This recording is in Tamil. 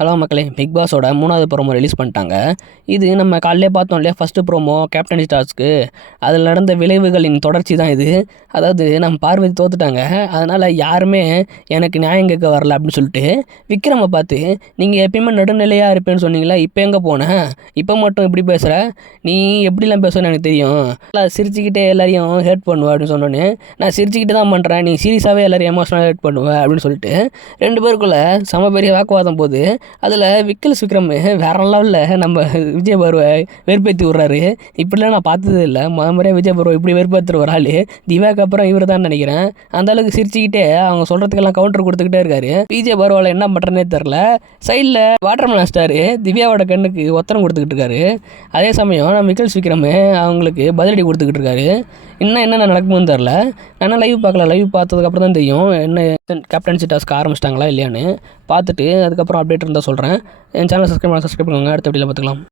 ஹலோ மக்களே பிக் பாஸோட மூணாவது ப்ரோமோ ரிலீஸ் பண்ணிட்டாங்க. இது நம்ம காலையிலே பார்த்தோம் இல்லையா ஃபஸ்ட்டு ப்ரோமோ கேப்டன் டாஸ்க்கு அதில் நடந்த விளைவுகளின் தொடர்ச்சி தான் இது. அதாவது நம்ம பார்வதி தோத்துட்டாங்க. அதனால் யாருமே எனக்கு நியாயம் கேட்க வரல அப்படின்னு சொல்லிட்டு விக்ரமை பார்த்து நீங்கள் எப்பயுமே நடுநிலையாக இருப்பேன்னு சொன்னீங்களா? இப்போ எங்கே போனேன் இப்போ மட்டும் இப்படி பேசுகிற நீ எப்படிலாம் பேசுவேன்னு எனக்கு தெரியும். நல்லா சிரிச்சுக்கிட்டே எல்லாரையும் ஹேட் பண்ணுவேன் அப்படின்னு சொன்னோன்னே நான் சிரிச்சுக்கிட்டு தான் பண்ணுறேன் நீ சீரியஸாகவே எல்லாரையும் எமோஷனலாக ஹேட் பண்ணுவேன் அப்படின்னு சொல்லிட்டு ரெண்டு பேருக்குள்ளே சம பெரிய வாக்குவாதம் போது அதில் விக்கல்ஸ் விக்ரம் வேற லெவலில் நம்ம விஜய் பருவை வெறுப்பேற்றி விட்றாரு. இப்படிலாம் நான் பார்த்ததே இல்லை. முத முறையாக விஜய் பருவ இப்படி வெறுப்பேற்றுற ஒரு ஆள். திவாக்கு அப்புறம் இவர் தான் நினைக்கிறேன். அந்த அளவுக்கு சிரிச்சுக்கிட்டே அவங்க சொல்கிறதுக்கெல்லாம் கவுண்டர் கொடுத்துக்கிட்டே இருக்காரு. விஜய் பருவால் என்ன பண்ணுறனே தெரில சைடில் வாட்டர் மாஸ்டர் திவ்யாவோட கண்ணுக்கு ஒத்தரம் கொடுத்துக்கிட்டு இருக்காரு. அதே சமயம் நம்ம விக்கல்ஸ் விக்ரம் அவங்களுக்கு பதிலடி கொடுத்துக்கிட்டு இருக்காரு. இன்னும் என்னென்ன நடக்குமோன்னு தெரில நான் லைவ் பார்க்கல. லைவ் பார்த்ததுக்கப்புறம் தான் தெரியும். என்ன கேப்டன்சி டாஸ்க் ஆரம்பிச்சிட்டாங்களா இல்லையான்னு. பார்த்துட்டு அதுக்கப்புறம் அப்டேட் இருந்தால் சொல்கிறேன். என் சேனல் சப்ஸ்கிரைப் பண்ண சப்ஸ்கிரைப் பண்ணுங்க. அடுத்த வீடியோவில் பார்த்துக்கலாம்.